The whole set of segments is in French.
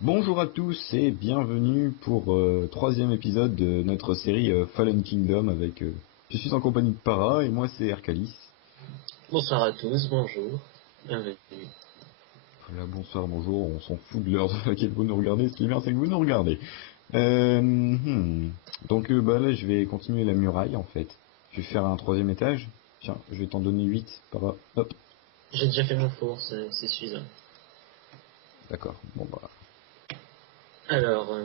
Bonjour à tous et bienvenue pour troisième épisode de notre série Fallen Kingdom avec je suis en compagnie de Para et moi c'est Erkalis. Bonsoir à tous, bonjour, bienvenue. Voilà, bonsoir, bonjour, on s'en fout de l'heure à laquelle vous nous regardez, ce qui est bien c'est que vous nous regardez. Donc bah là je vais continuer la muraille en fait. Je vais faire un troisième étage. Tiens, je vais t'en donner 8 Para. Hop, J'ai déjà fait mon four, c'est suffisant. d'accord, bon bah. Alors,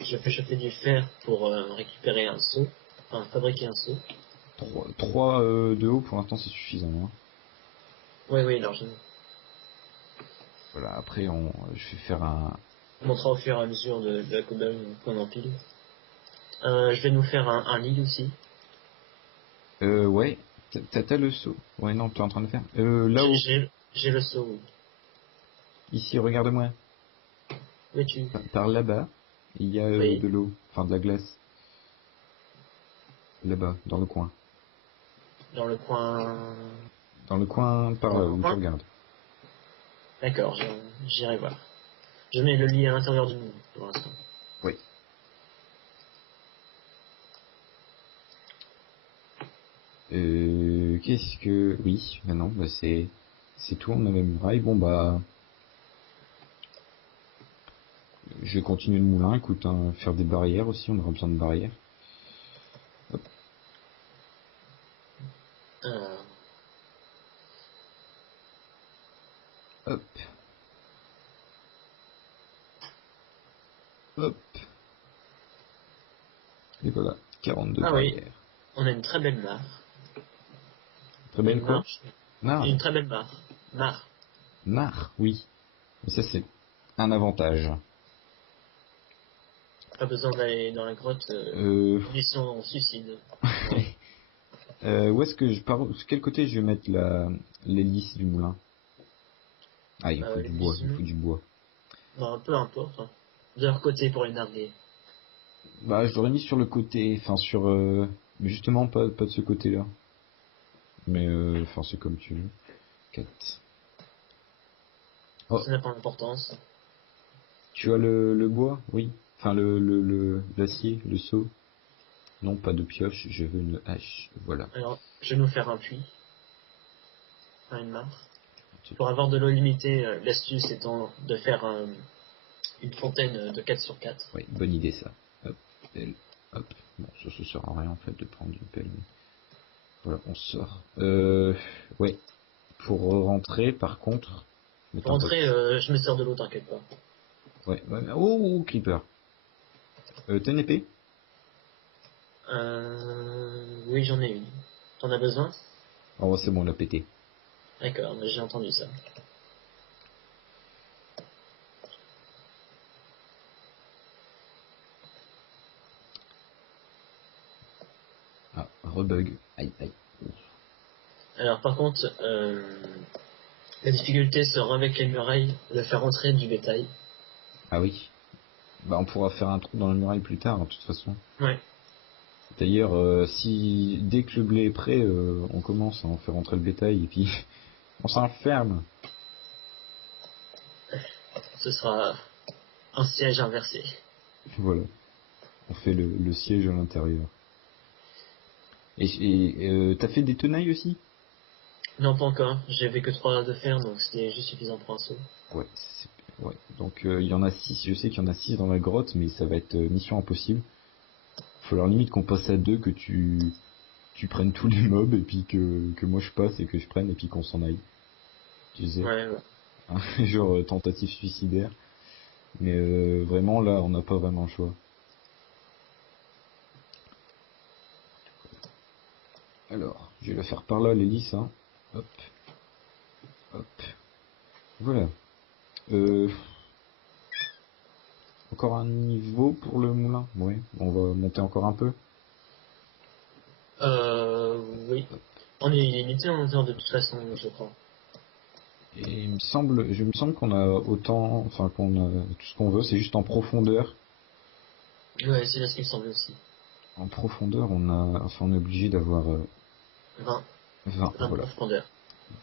je fais chauffer du fer pour récupérer un seau, enfin fabriquer un seau. 3 de haut pour l'instant c'est suffisant. Hein. Oui, oui, largement. Voilà, après je vais faire On montrera au fur et à mesure de la cobble qu'on empile. Je vais nous faire un lit aussi. Ouais, t'as le saut. Ouais, non, tu es en train de faire. J'ai Là-haut, j'ai- j'ai le seau, oui. ici, regarde-moi. Oui, tu... Par là-bas, il y a Oui, de l'eau, enfin de la glace. Là-bas, dans le coin. dans le coin... Dans le coin, par Dans là, le où tu coin. regardes. D'accord, j'irai voir. Je mets le lit à l'intérieur du moule, pour l'instant. Oui. Qu'est-ce que... Oui, maintenant, bah c'est tout, on a la muraille. Bon, bah, je vais continuer le moulin, écoute, hein, faire des barrières aussi, on aura besoin de barrières. Hop, Euh, hop, hop. Et voilà, 42 ah oui, barrières. on a une très belle mare. Très belle Une quoi? marche. Une Nard. très belle mare. Mare. Nard, oui. Mais ça, c'est un avantage. Pas besoin d'aller dans la grotte, Euh, condition suicide. où est-ce que quel côté je vais mettre l'hélice du moulin? Ah, il me faut du bois, il me L'issue, faut du bois. ben, peu importe. Hein. De leur côté pour les narguer. Bah, je l'aurais mis sur le côté, enfin sur, justement pas de ce côté-là. Mais enfin c'est comme tu veux. 4. Oh, Ça n'a pas d'importance. tu as le bois? Oui. Enfin l'acier, le seau. Non, pas de pioche, je veux une hache. Voilà. Alors, je vais nous faire un puits. Enfin, une mare. Pour avoir de l'eau limitée, l'astuce étant de faire une fontaine de 4 sur 4. Ouais, bonne idée ça. Hop, pelle, hop. Bon, ça sert à rien en fait de prendre une pelle. Mais voilà, on sort. Ouais. Pour rentrer, par contre, je vais Pour mettre un entrer, box. je me sers de l'eau, t'inquiète pas. Ouais, ouais. Oh, creeper. T'as une épée? Oui, j'en ai une. T'en as besoin? Oh, c'est bon, on l'a pété. D'accord, mais j'ai entendu ça. Ah, rebug. Aïe, aïe. Ouf. Alors, par contre, la difficulté sera avec les murailles de faire entrer du bétail. Ah oui. Bah, on pourra faire un trou dans la muraille plus tard, hein, de toute façon. Ouais, D'ailleurs, si dès que le blé est prêt, on commence à en faire rentrer le bétail et puis on s'enferme. ce sera un siège inversé. Voilà. On fait le siège à l'intérieur. Et t'as fait des tenailles aussi? Non, pas encore. J'avais que 3 de fer, donc c'était juste suffisant pour un saut. Ouais, ouais. Donc il y en a 6. Je sais qu'il y en a 6 dans la grotte, mais ça va être mission impossible. Faut leur limite qu'on passe à 2, que tu prennes tous les mobs et puis que moi je passe et que je prenne et puis qu'on s'en aille. Tu sais, Ouais, ouais. hein, genre tentative suicidaire. Mais vraiment là, on n'a pas vraiment le choix. Alors, je vais la faire par là, l'hélice, hein. Hop, hop. Voilà. Euh, Encore un niveau pour le moulin. Ouais, on va monter encore un peu. Oui. On est limité en hauteur de toute façon, je crois. Et je me semble qu'on a autant, enfin qu'on a tout ce qu'on veut, c'est juste en profondeur. Ouais, c'est là ce qui me semblait aussi. En profondeur, on est obligé d'avoir 20. 20, 20 de voilà, profondeur.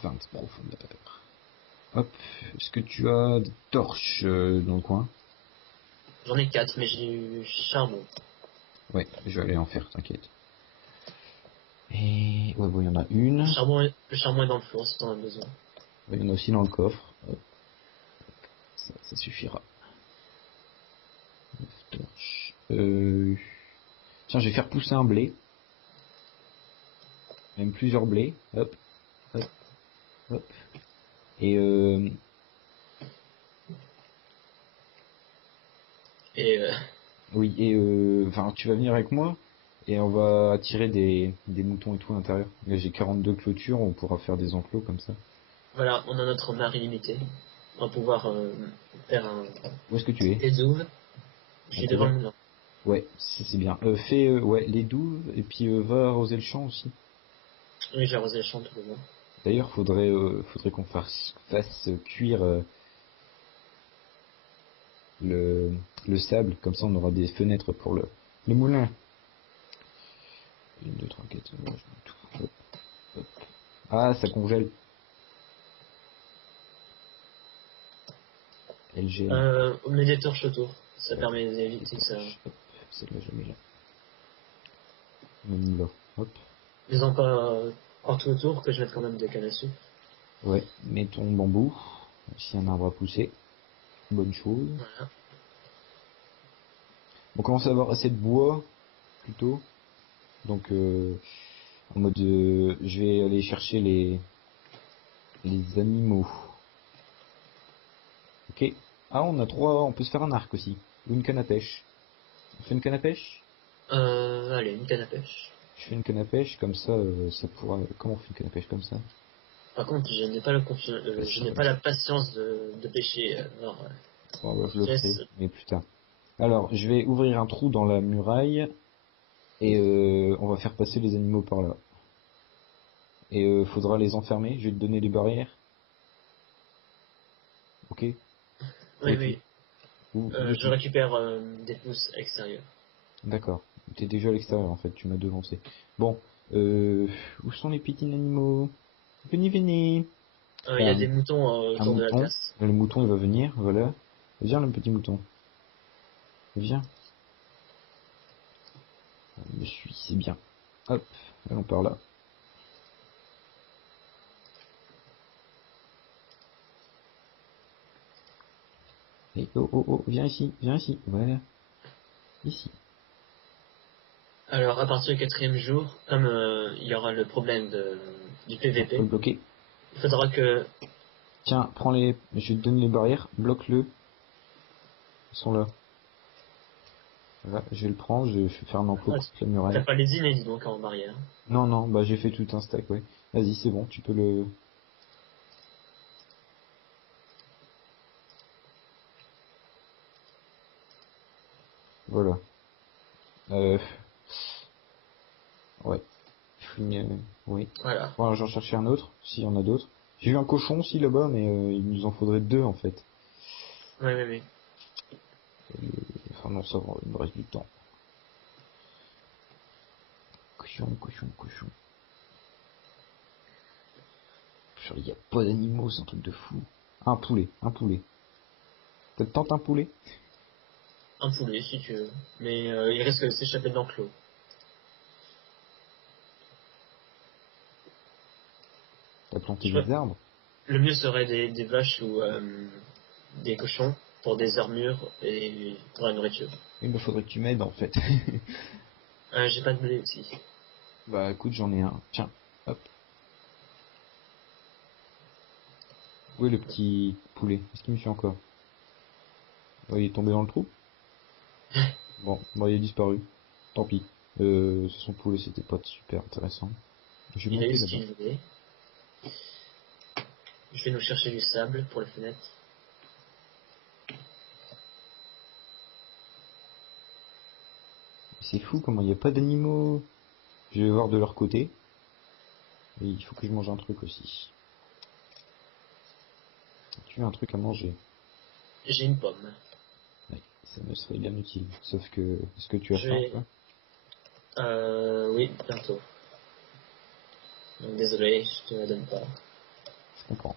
20 profondeur. Hop, est-ce que tu as des torches dans le coin? J'en ai 4, mais j'ai du charbon. Ouais, je vais aller en faire, t'inquiète. Et ouais, bon, il y en a une. Le charbon est dans le four si t'en as besoin. Ouais, il y en a aussi dans le coffre. Hop, ça suffira. 9 torches. Tiens, je vais faire pousser un blé. Même plusieurs blés. Hop, hop, hop. Et Et oui, et enfin, tu vas venir avec moi et on va attirer des moutons et tout à l'intérieur. Là, j'ai 42 clôtures, on pourra faire des enclos comme ça. voilà, on a notre mare illimitée. On va pouvoir faire Où est-ce que tu es? des douves. Je À suis quelle devant heure? le moulin. Ouais, c'est bien. Fais ouais, les douves et puis va arroser le champ aussi. Oui, j'ai arrosé le champ tout le monde. D'ailleurs, faudrait qu'on fasse cuire le, le sable, comme ça on aura des fenêtres pour le moulin. 1, 2, 3, 4, ouais, je mets tout. Hop, hop. Ah, ça congèle. Elle gèle. On met des torches autour. Ça Ouais, permet les d'éviter que ça. torches. Hop, celle-là, je la mets là. Même là. Hop. Les en pas partout autour, que je mette quand même des cannes à sucre. Ouais, mets ton bambou. Si un arbre a poussé. Bonne chose. Voilà. On commence à avoir assez de bois, plutôt. Donc, en mode, je vais aller chercher les animaux. Ok. Ah, on a trois, on peut se faire un arc aussi. Ou une canne à pêche. On fait une canne à pêche? Allez, une canne à pêche. Je fais une canne à pêche, comme ça, ça pourra... Comment on fait une canne à pêche comme ça? Par contre, je n'ai pas je n'ai pas la patience de pêcher. Alors, Bon, bah, je je le te laisse. ferai, mais plus tard. Alors, je vais ouvrir un trou dans la muraille, et on va faire passer les animaux par là. Et faudra les enfermer, je vais te donner les barrières. Ok? Où Oui, es-tu? oui. Où Je es-tu? récupère des pousses extérieures. D'accord. T'es déjà à l'extérieur en fait, tu m'as devancé. Bon, où sont les petits animaux? Venez, venez. Il y a Enfin, des moutons un autour de la mouton. casse. Le mouton il va venir, voilà. Viens le petit mouton. Viens. Il me suit, c'est bien. Hop, allons par là. Et oh oh oh, viens ici, voilà. Ici. Alors, à partir du quatrième jour, comme il y aura le problème du Tiens, faut PVP, le bloquer. il faudra que. Tiens, prends les. Je te donne les barrières, bloque-le. Ils sont là. Voilà, je vais le prendre, je vais faire un enclos Ah, contre la t'as muraille. pas les inédits donc en barrière. Non, non, bah j'ai fait tout un stack, ouais. Vas-y, c'est bon, tu peux le. Voilà. Euh. Ouais. Oui. Voilà. Bon, alors j'en cherchais un autre, s'il y en a d'autres. J'ai vu un cochon aussi là-bas, mais il nous en faudrait deux en fait. Oui, oui, oui. Enfin non, ça va, il me reste du temps. Cochon, cochon, cochon. Il n'y a pas d'animaux, c'est un truc de fou. Un poulet, un poulet. T'as tente un poulet? Un poulet si tu veux. Mais il risque de s'échapper de l'enclos. T'as planté Je crois des arbres? que le mieux serait des vaches ou des cochons pour des armures et pour la nourriture. Il me faudrait que tu m'aides en fait. J'ai pas de blé aussi. Bah écoute, j'en ai un. Tiens, hop. Où est le petit poulet? Est-ce qu'il me suit encore? Ouais, il est tombé dans le trou? Bon, bah il est disparu. Tant pis. Son poulet, c'était pas super intéressant. Je vais Il a eu monter ce là-bas. qu'il voulait. Je vais nous chercher du sable pour les fenêtres. C'est fou comment il n'y a pas d'animaux. Je vais voir de leur côté. Et il faut que je mange un truc aussi. Tu as un truc à manger. J'ai une pomme. Ouais, ça me serait bien utile. Sauf que, est-ce que tu as Je faim, vais... toi? Oui, bientôt. Donc désolé, je te la donne pas. Je comprends.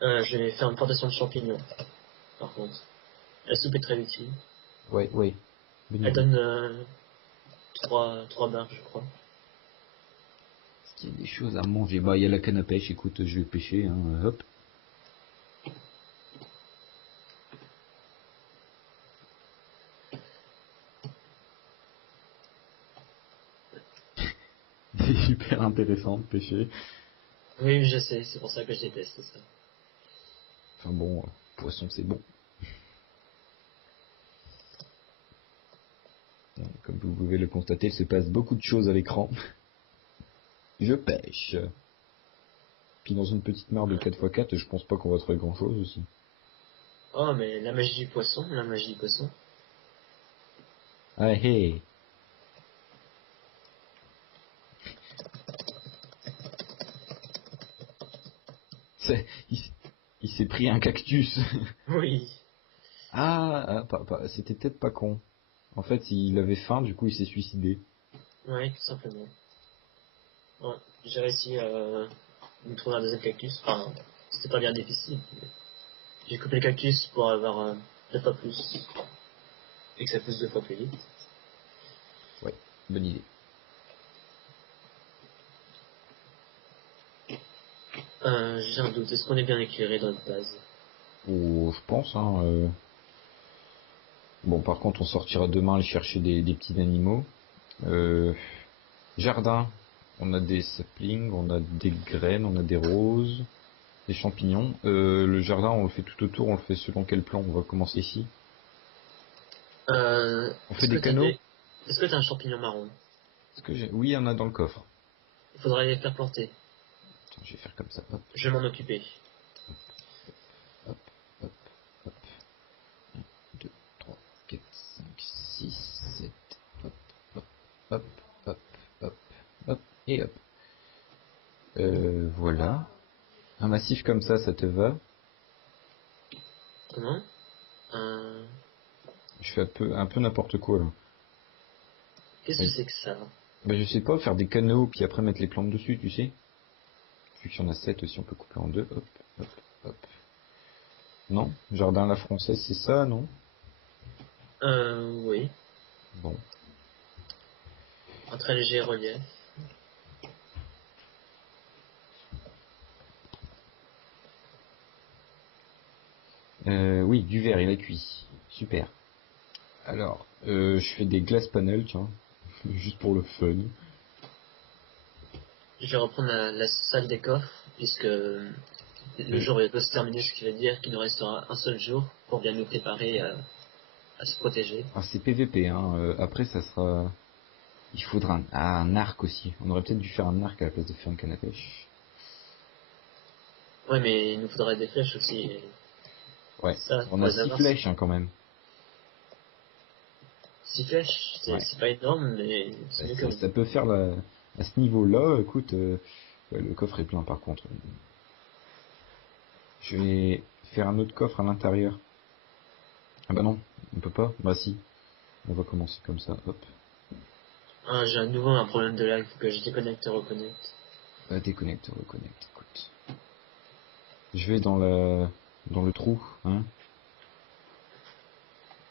Je vais faire une plantation de champignons, par contre. La soupe est très utile. Ouais, ouais. Bonne Elle idée. donne 3 barres, je crois. Est-ce qu'il y a des choses à manger? Bah, il y a la canne à pêche, écoute, je vais pêcher, hein, hop. C'est super intéressant de pêcher. Oui, je sais, c'est pour ça que je déteste ça. Enfin bon, poisson c'est bon. Bon, comme vous pouvez le constater, il se passe beaucoup de choses à l'écran. Je pêche. Puis dans une petite mare de 4x4, je pense pas qu'on va trouver grand chose aussi. Oh, mais la magie du poisson, la magie du poisson. Ah hey. Il, il s'est pris un cactus. Oui. C'était peut-être pas con. En fait, il avait faim, du coup il s'est suicidé. Oui, tout simplement. Ouais, j'ai réussi à me trouver un deuxième cactus. Enfin, c'était pas bien difficile. J'ai coupé le cactus pour avoir 2 fois plus. Et que ça pousse 2 fois plus vite. Ouais, bonne idée. J'ai un doute, est-ce qu'on est bien éclairé dans notre base? Oh, je pense, hein. Bon, par contre, on sortira demain aller chercher des petits animaux. Euh, Jardin, on a des saplings, on a des graines, on a des roses, des champignons. Le jardin, on le fait tout autour, on le fait selon quel plan? On va commencer ici. On fait Est-ce que des canaux? t'as un champignon marron? Oui, il y en a dans le coffre. Il faudra les faire planter. Tiens, je vais faire comme ça. Hop, Je vais m'en occuper. hop, hop, hop. 2, 3, 4, 5, 6, 7. Hop, hop, hop, hop, hop, hop, et hop. Voilà. Un massif comme ça te va? Comment? Euh, Je fais un peu n'importe quoi là. Qu'est-ce que Oui. c'est que ça? Bah, je sais pas, faire des canaux, puis après mettre les plantes dessus, tu sais. Vu qu'il y en a 7 aussi, on peut couper en deux. Hop, hop, hop. Non? Jardin à la française, c'est ça, non? Oui. Bon. Un très léger relief. Oui, du verre, il a cuit. Super. Alors, je fais des glass panels, tiens. Juste pour le fun. Je vais reprendre la salle des coffres, puisque le Euh, jour va se terminer, ce qui veut dire qu'il nous restera un seul jour pour bien nous préparer à se protéger. c'est PVP, hein. Après, ça sera... Il faudra un arc aussi. On aurait peut-être dû faire un arc à la place de faire une canne à pêche. Ouais, mais il nous faudrait des flèches aussi. Et Ouais. ça, On pour a les 6 avoir, flèches, hein, quand même. 6 flèches, Ouais. c'est pas énorme, mais c'est Bah, mieux que rien. ça peut faire à ce niveau-là, écoute, ouais, le coffre est plein par contre. Je vais faire un autre coffre à l'intérieur. Ah bah non, on peut pas. Bah si, on va commencer comme ça, hop. Ah, j'ai à nouveau un problème de lag, faut que je déconnecte et reconnecte. Déconnecte, reconnecte, écoute. Je vais dans le trou, hein.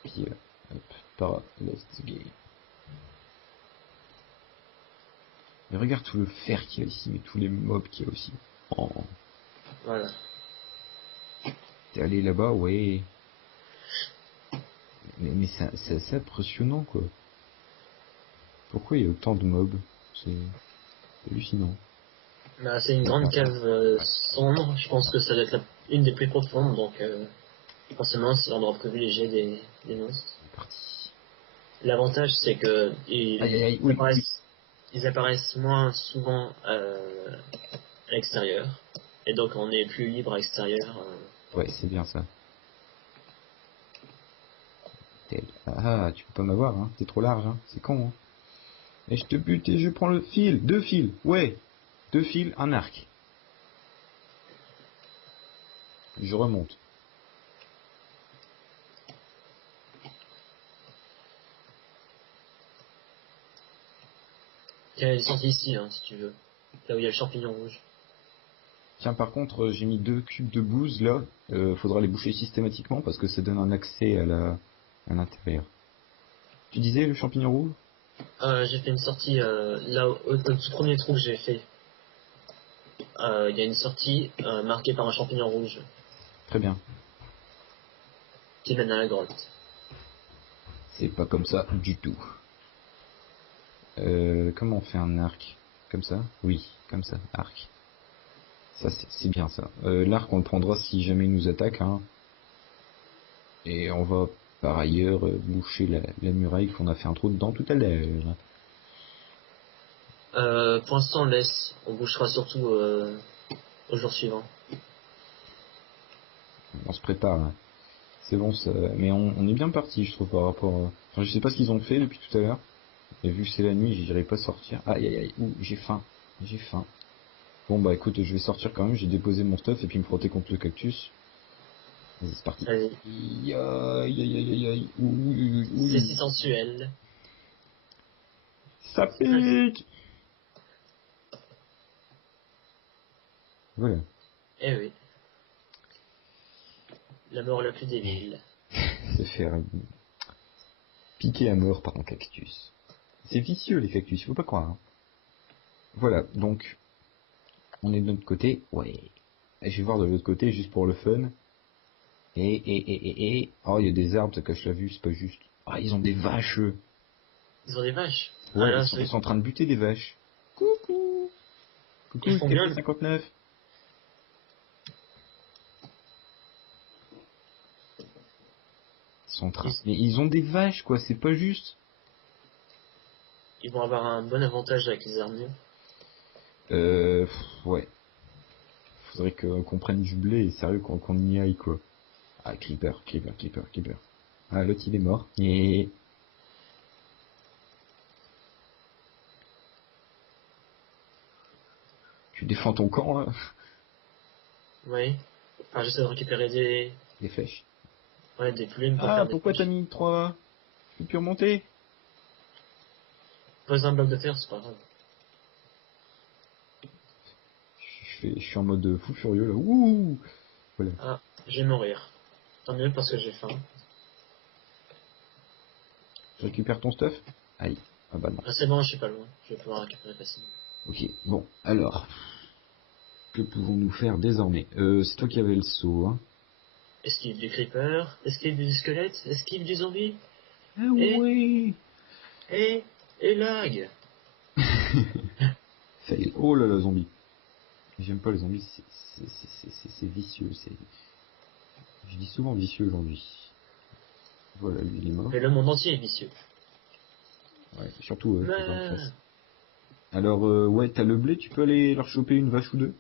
Puis, hop, let's game. Mais regarde tout le fer qu'il y a ici, mais tous les mobs qu'il y a aussi. Oh, Voilà. t'es allé là-bas, ouais. Mais c'est assez impressionnant, quoi. Pourquoi il y a autant de mobs? C'est hallucinant. Bah, c'est une grande cave sombre, je pense que ça doit être une des plus profondes, donc forcément c'est l'endroit privilégié des monstres. C'est parti. L'avantage c'est que Aïe aïe aïe, oui, oui. ils apparaissent moins souvent à l'extérieur, et donc on est plus libre à l'extérieur. Ouais, c'est bien ça. Tu peux pas m'avoir, hein. T'es trop large, hein. C'est con, hein. Et je te bute et je prends le fil. 2 fils. Ouais. 2 fils, un arc. Je remonte. Tiens, il est sorti ici, hein, si tu veux, là où il y a le champignon rouge. Tiens, par contre, j'ai mis 2 cubes de bouse là. Faudra les boucher systématiquement parce que ça donne un accès à l'intérieur. Tu disais le champignon rouge? J'ai fait une sortie là au tout premier trou que j'ai fait. Il y a une sortie marquée par un champignon rouge Très bien. qui mène à la grotte. C'est pas comme ça du tout. Comment on fait un arc? Comme ça? Oui, comme ça, arc. Ça, c'est bien ça. L'arc, on le prendra si jamais il nous attaque, hein. Et on va par ailleurs boucher la muraille qu'on a fait un trou dedans tout à l'heure. Pour l'instant, on laisse. On bouchera surtout au jour suivant. On se prépare, hein. C'est bon, ça. Mais on est bien parti, je trouve, par rapport. Enfin, je sais pas ce qu'ils ont fait depuis tout à l'heure. Et vu que c'est la nuit, j'irai pas sortir. Aïe aïe aïe, ouh, j'ai faim. J'ai faim. Bon bah écoute, je vais sortir quand même, j'ai déposé mon stuff et puis me frotter contre le cactus. Vas-y, c'est parti. Vas-y. Aïe aïe aïe aïe aïe. Ouh, ouh, ouh, C'est ouh. si sensuel. Ça pique. Voilà. Eh oui. La mort la plus débile. Se faire piquer à mort par un cactus. C'est vicieux les cactus, faut pas croire, hein. Voilà, donc on est de notre côté. Ouais. Et je vais voir de l'autre côté juste pour le fun. Et. Oh, il y a des arbres, ça cache la vue, c'est pas juste. Ah, ils ont des vaches, eux. Ils ont des vaches. Ah Ouais, là, ils sont en train de buter des vaches. Coucou. ils Coucou, font bien. TP59. Ils sont en train. Mais ils ont des vaches, quoi, c'est pas juste. Ils vont avoir un bon avantage avec les armures. Ouais. Faudrait qu'on prenne du blé, et sérieux, qu'on y aille, quoi. Ah, creeper, creeper, creeper, creeper. Ah, l'autre, il est mort. Et... Tu défends ton camp, là? Oui. Enfin, j'essaie de récupérer Des flèches. des plumes pour Ah, faire des pourquoi t'as flèches. mis 3? Je peux plus remonter. Pose un bloc de terre, c'est pas grave. Je suis en mode fou furieux, là. Ouh. Voilà. Ah, je vais mourir. Tant mieux parce que j'ai faim. Je récupère ton stuff. Aïe. Ah bah non. Ah, c'est bon, je suis pas loin. Je vais pouvoir récupérer facilement. Ok, bon, alors. Que pouvons-nous faire désormais? C'est toi qui avais le saut, hein. Esquive du creeper, esquive du squelette, esquive du zombie, Ah et, ouais. et, et lag. Fail. Oh là là, zombie. J'aime pas les zombies, c'est vicieux, c'est... Je dis souvent vicieux aujourd'hui. Voilà, lui il est mort. Mais le monde entier est vicieux. Ouais, surtout ceux d'en Mais, face. Alors, ouais, t'as le blé, tu peux aller leur choper une vache ou deux?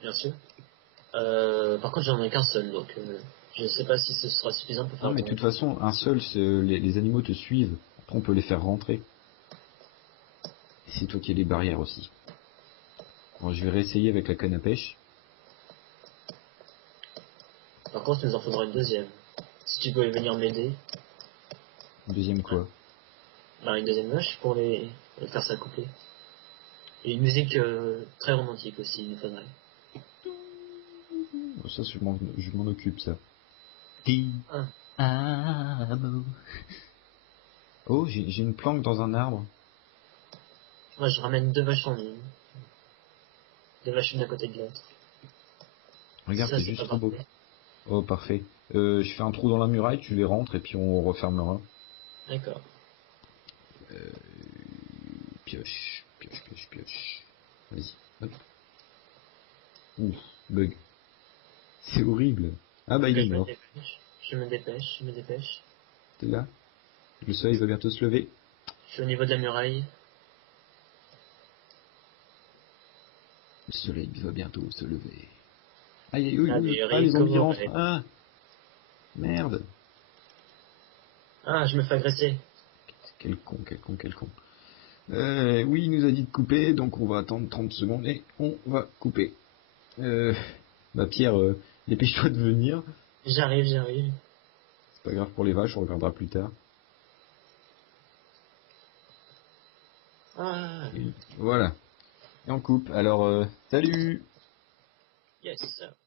bien sûr. Par contre, j'en ai qu'un seul, donc je sais pas si ce sera suffisant pour Non, faire mais de le... toute façon, un seul, les animaux te suivent. Après, on peut les faire rentrer. Et c'est toi qui as les barrières aussi. Bon, je vais réessayer avec la canne à pêche. Par contre, il nous en faudra une deuxième. Si tu peux venir m'aider, Deuxième quoi? bah, une deuxième vache pour les faire s'accoupler. Et une musique très romantique aussi, il nous faudrait. Bon, ça, je m'en occupe, ça. Ah, Oh, j'ai une planque dans un arbre. moi je ramène deux vaches en ligne. Deux vaches une à côté de l'autre. Regarde, Ça, c'est c'est juste pas trop beau. parfait. Oh, parfait. Je fais un trou dans la muraille, tu les rentres et puis on refermera. D'accord. Pioche, pioche, pioche, pioche. Vas-y, hop. Ouf, bug. C'est horrible. Ah bah il Que est je me mort. dépêche. Je me dépêche, je me dépêche. T'es là? Le soleil va bientôt se lever. Je suis au niveau de la muraille. Le soleil va bientôt se lever. Aïe aïe aïe La aïe. Ah les mairie zombies rentrent. colorée. Ah merde. Ah, je me fais agresser. Quel con, quel con, quel con. Oui, il nous a dit de couper, donc on va attendre 30 secondes et on va couper. Bah Pierre, dépêche-toi de venir. J'arrive, j'arrive. C'est pas grave pour les vaches, on regardera plus tard. Ah, Et voilà. Et on coupe. Alors, salut! Yes, sir.